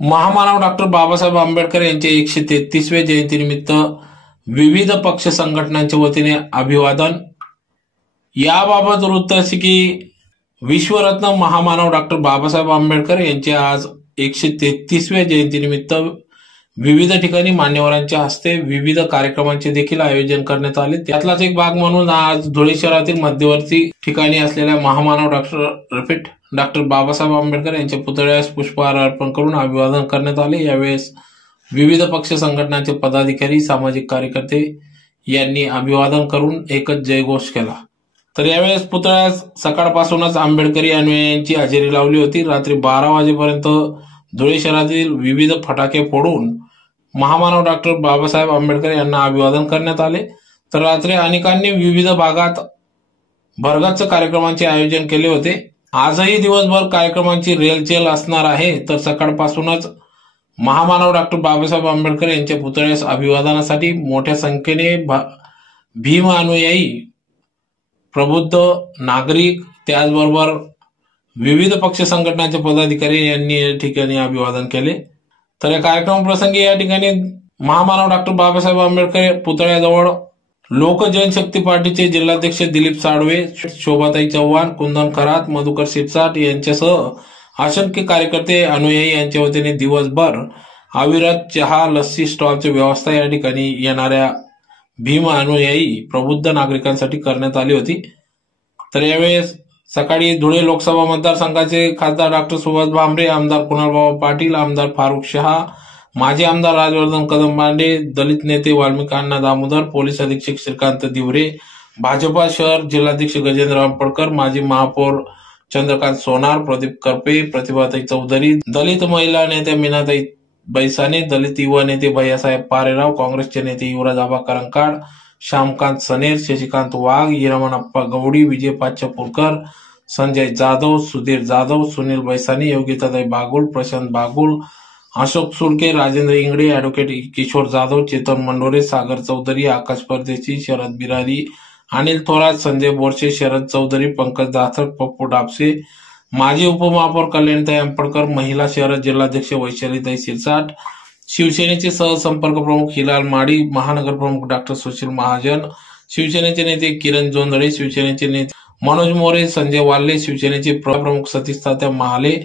महामानव डॉक्टर बाबासाहेब आंबेडकर यांच्या 133व्या जयंतीनिमित्त विविध पक्ष संघटनांच्या वतीने अभिवादन। याबाबत वृत्त असे की विश्वरत्न महामानव डॉक्टर बाबासाहेब आंबेडकर यांच्या आज 133व्या जयंतीनिमित्त विविध ठिकाणी मान्यवरांच्या हस्ते विविध कार्यक्रमांचे देखील आयोजन करण्यात आले। त्यातलाच एक भाग म्हणून आज धुळे शहरातील मध्यवर्ती ठिकाणी असलेल्या महामानव डॉक्टर बाबासाहेब आंबेडकर यांच्या पुतळ्यास पुष्पहार अर्पण करून अभिवादन करण्यात आले। यावेळेस विविध पक्ष संघटनांचे पदाधिकारी, सामाजिक कार्यकर्ते यांनी अभिवादन करून एकच जयघोष केला। तर यावेळेस पुतळ्यास सकाळपासूनच आंबेडकरी अनुयायांची हजेरी लावली होती। रात्री 12 वाजेपर्यंत धुळे शहरातील विविध फटाके फोडून महामानव डॉक्टर बाबासाहेब आंबेडकर यांना अभिवादन करण्यात आले। तर रात्री अनेकांनी विविध भागात भरगच्च कार्यक्रमांचे आयोजन केले होते। आजही दिवसभर कार्यक्रमांची रेलचेल असणार आहे। तर सकाळपासूनच महामानव डॉक्टर बाबासाहेब आंबेडकर यांच्या पुतळ्यास अभिवादनासाठी मोठ्या संख्येने भीम अनुयायी, प्रबुद्ध नागरिक, त्याचबरोबर विविध पक्ष संघटनांचे पदाधिकारी यांनी या ठिकाणी अभिवादन केले। तर या कार्यक्रमाप्रसंगी या ठिकाणी महामानव डॉक्टर बाबासाहेब आंबेडकर पुतळ्याजवळ लोक जनशक्ती पार्टीचे जिल्हाध्यक्ष दिलीप साळवे, शोभाताई चव्हाण, कुंदन खरात, मधुकर शिरसाट यांच्यासह असंख्य कार्यकर्ते, अनुयायी यांच्या वतीने दिवसभर अविरत चहा, लस्सी स्टॉलची व्यवस्था या ठिकाणी येणाऱ्या भीम अनुयायी, प्रबुद्ध नागरिकांसाठी करण्यात आली होती। तर यावेळेस सकाळी धुळे लोकसभा मतदारसंघाचे खासदार डॉक्टर सुभाष भामरे, आमदार कुणालबाबा पाटील, आमदार फारुख शहा, माजी आमदार राजवर्धन कदम-बांडे, दलित नेते वाल्मिकी अण्णा दामोदर, पोलीस अधीक्षक श्रीकांत दिवरे, भाजपा शहर जिल्हाध्यक्ष गजेंद्र अंपडकर, माजी महापौर चंद्रकांत सोनार, प्रदीप करपे, प्रतिभाताई चौधरी, दलित महिला नेत्या मीनाताई बैसाने, दलित युवा नेते भैयासाहेब पारेराव, काँग्रेसचे नेते युवराज आबा करंकाड, श्यामकांत सनेर, शशिकांत वाघ, हिरामणप्पा गवडी, विजय पाचपूरकर, संजय जाधव, सुधीर जाधव, सुनील बैसाने, योगिताताई बागुल, प्रशांत बागुल, अशोक सुरके, राजेंद्र इंगडे, ऍडव्होकेट किशोर जाधव, चेतन मंडोरे, सागर चौधरी, आकाश परदेशी, शरद बिरारी, अनिल थोरात, संजय बोरसे, शरद चौधरी, पंकज दाथक, पप्पू डापसे, माजी उपमहापौर कल्याणताई अंपडकर, महिला शहर जिल्हाध्यक्ष वैशालीताई शिरसाट, शिवसेनेचे सहसंपर्क प्रमुख हिलाल माडी, महानगर प्रमुख डॉक्टर सुशील महाजन, शिवसेनेचे नेते किरण जोंधळे, शिवसेनेचे नेते मनोज मोरे, संजय वाल्ले, शिवसेनेचे प्रमुख सतीश तात्या महाले,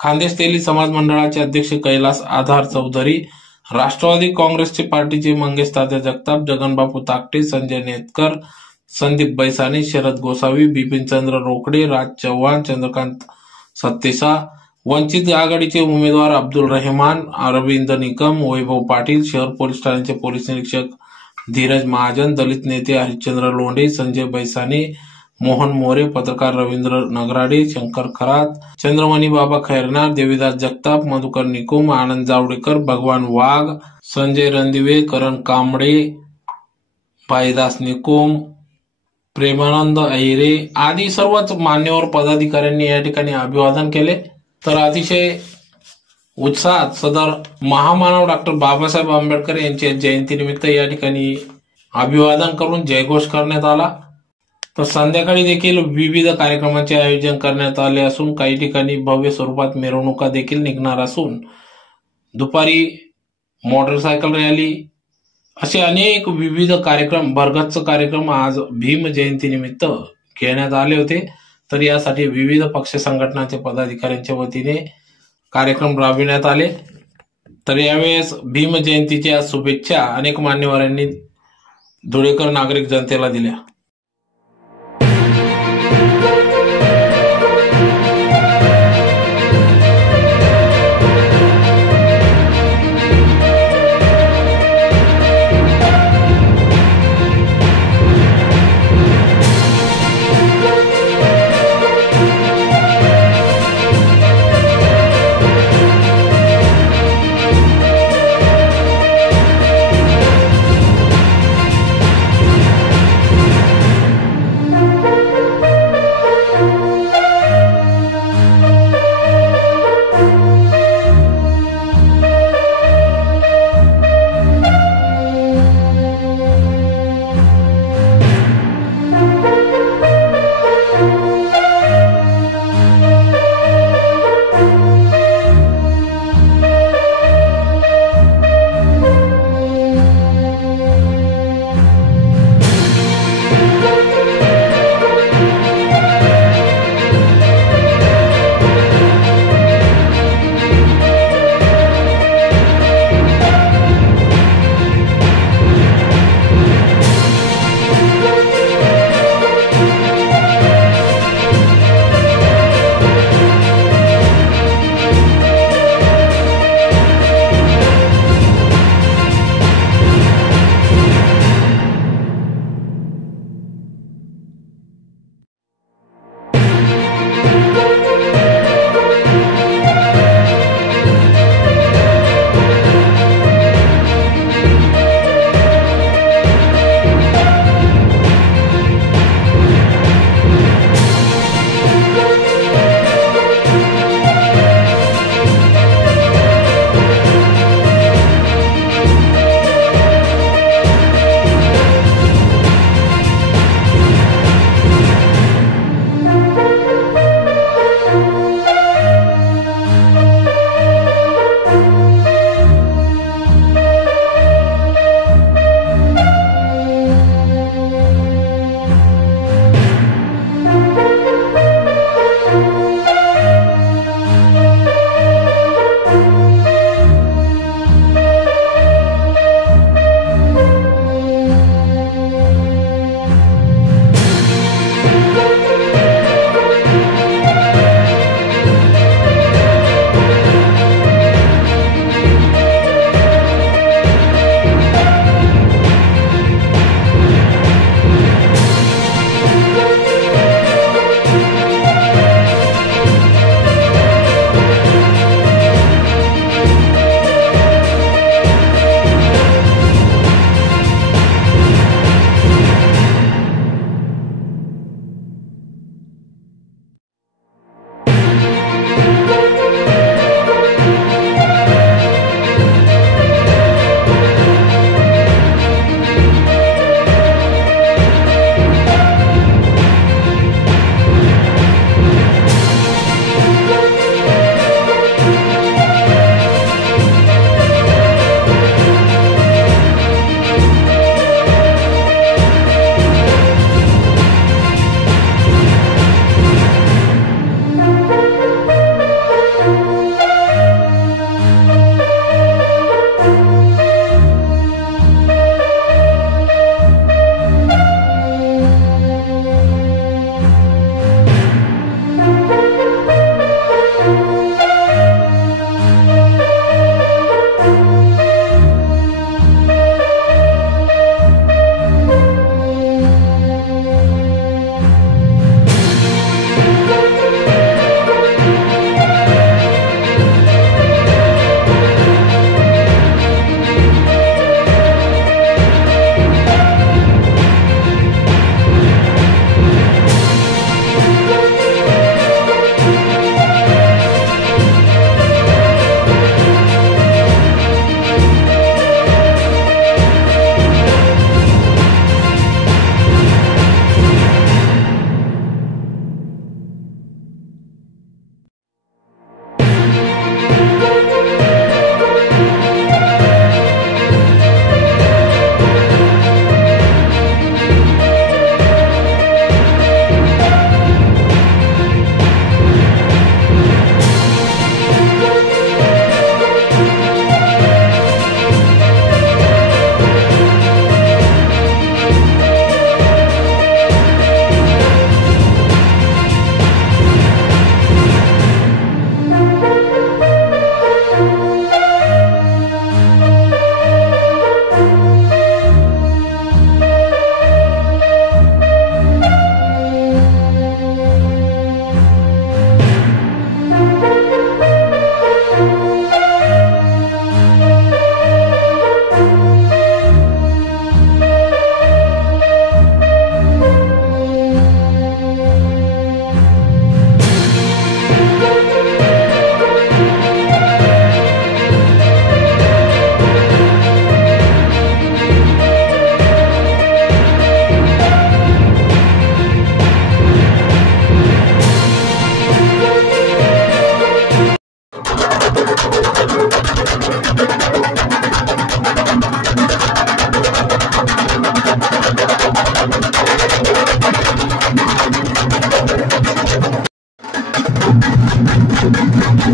खानदेश तेली समाज मंडळाचे अध्यक्ष कैलास आधार चौधरी, राष्ट्रवादी काँग्रेसचे पार्टीचे मंगेश तात्या जगताप, जगनबापू ताकटे, संजय नेतकर, संदीप बैसाने, शरद गोसावी, बिपिनचंद्र रोकडे, राज चव्हाण, चंद्रकांत सत्तेसा, वंचित आघाडीचे उमेदवार अब्दुल रहमान, अरविंद निकम, वैभव पाटील, शहर पोलीस ठाण्याचे पोलीस निरीक्षक धीरज महाजन, दलित नेते हरिश्चंद्र लोंढे, संजय बैसाने, मोहन मोरे, पत्रकार रवींद्र नगराडे, शंकर खरात, चंद्रमणी बाबा खैरनार, देवीदास जगताप, मधुकर निकुम, आनंद जावडेकर, भगवान वाघ, संजय रणदिवे, करण कांबळे, भाईदास निकुम, प्रेमानंद अहिरे आदी सर्वच मान्यवर पदाधिकाऱ्यांनी या ठिकाणी अभिवादन केले। तर अतिशय उत्साहात सदर महामानव डॉक्टर बाबासाहेब आंबेडकर यांच्या जयंतीनिमित्त या ठिकाणी अभिवादन करून जयघोष करण्यात आला। तर संध्याकाळी देखील विविध कार्यक्रमांचे आयोजन करण्यात आले असून काही ठिकाणी भव्य स्वरूपात मिरवणुका देखील निघणार असून दुपारी मोटरसायकल रॅली असे अनेक विविध कार्यक्रम, भरगच्च कार्यक्रम आज भीम जयंतीनिमित्त घेण्यात आले होते। तर यासाठी विविध पक्ष संघटनांच्या पदाधिकाऱ्यांच्या वतीने कार्यक्रम राबविण्यात आले। तर यावेळेस भीम जयंतीच्या शुभेच्छा अनेक मान्यवरांनी धुळेकर नागरिक जनतेला दिल्या। या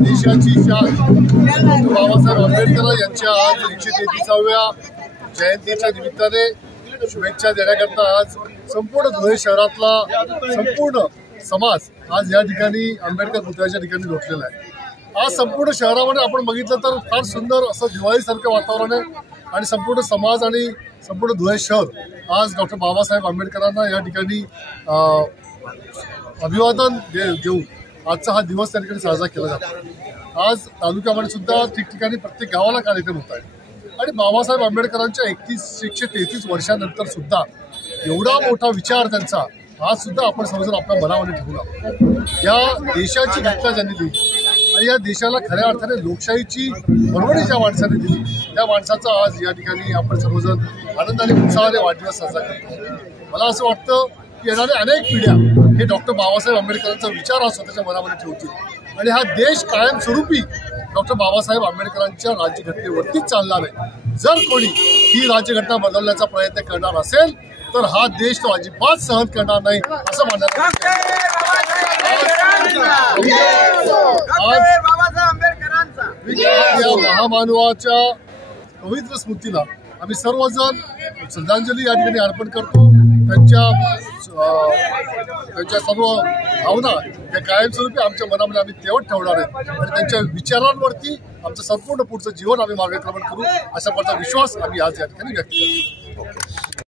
देशाची शान बाबासाहेब आंबेडकर यांच्या आज 133व्या जयंतीच्या निमित्ताने शुभेच्छा देण्याकरता आज संपूर्ण धुळे शहरातला संपूर्ण समाज आज या ठिकाणी आंबेडकर पुतळ्याच्या ठिकाणी लोटलेला आहे। आज संपूर्ण शहरामध्ये आपण बघितलं तर फार सुंदर असं दिवाळीसारखं वातावरण आहे आणि संपूर्ण समाज आणि संपूर्ण धुळे शहर आज डॉक्टर बाबासाहेब आंबेडकरांना या ठिकाणी अभिवादन देऊन आजचा हा दिवस त्या ठिकाणी साजरा केला जातो। आज तालुक्यामध्ये सुद्धा ठिकठिकाणी प्रत्येक गावाला कार्यक्रम होत आहे आणि बाबासाहेब आंबेडकरांच्या 133 वर्षानंतर सुद्धा एवढा मोठा विचार त्यांचा आज सुद्धा आपण समजून आपल्या मनामध्ये ठेवला। या देशाची घटना ज्यांनी दिली आणि या देशाला खऱ्या अर्थाने लोकशाहीची परवडी ज्या माणसाने दिली त्या माणसाचा आज या ठिकाणी आपण सर्वजण आनंदाने उत्साहाने वाढदिवस साजरा करतो। मला असं वाटतं की येणाऱ्या अनेक पिढ्या हे डॉक्टर बाबासाहेब आंबेडकरांचा विचार हा स्वतःच्या मनामध्ये ठेवतील आणि हा देश कायमस्वरूपी डॉक्टर बाबासाहेब आंबेडकरांच्या राज्यघटनेवरतीच चालणार आहे। जर कोणी ही राज्यघटना बदलण्याचा प्रयत्न करणार असेल तर हा देश तो अजिबात सहन करणार नाही असं म्हणण्यात या महामानवाच्या पवित्र स्मृतीला आम्ही सर्वजण श्रद्धांजली या ठिकाणी अर्पण करतो। त्यांच्या सर्व भावना या कायमस्वरूपी आमच्या मनामध्ये आम्ही तेवढ ठेवणार आहे आणि त्यांच्या विचारांवरती आमचं संपूर्ण पुढचं जीवन आम्ही मार्गक्रमण करू अशा प्रकारचा विश्वास आम्ही आज या ठिकाणी व्यक्त करतो।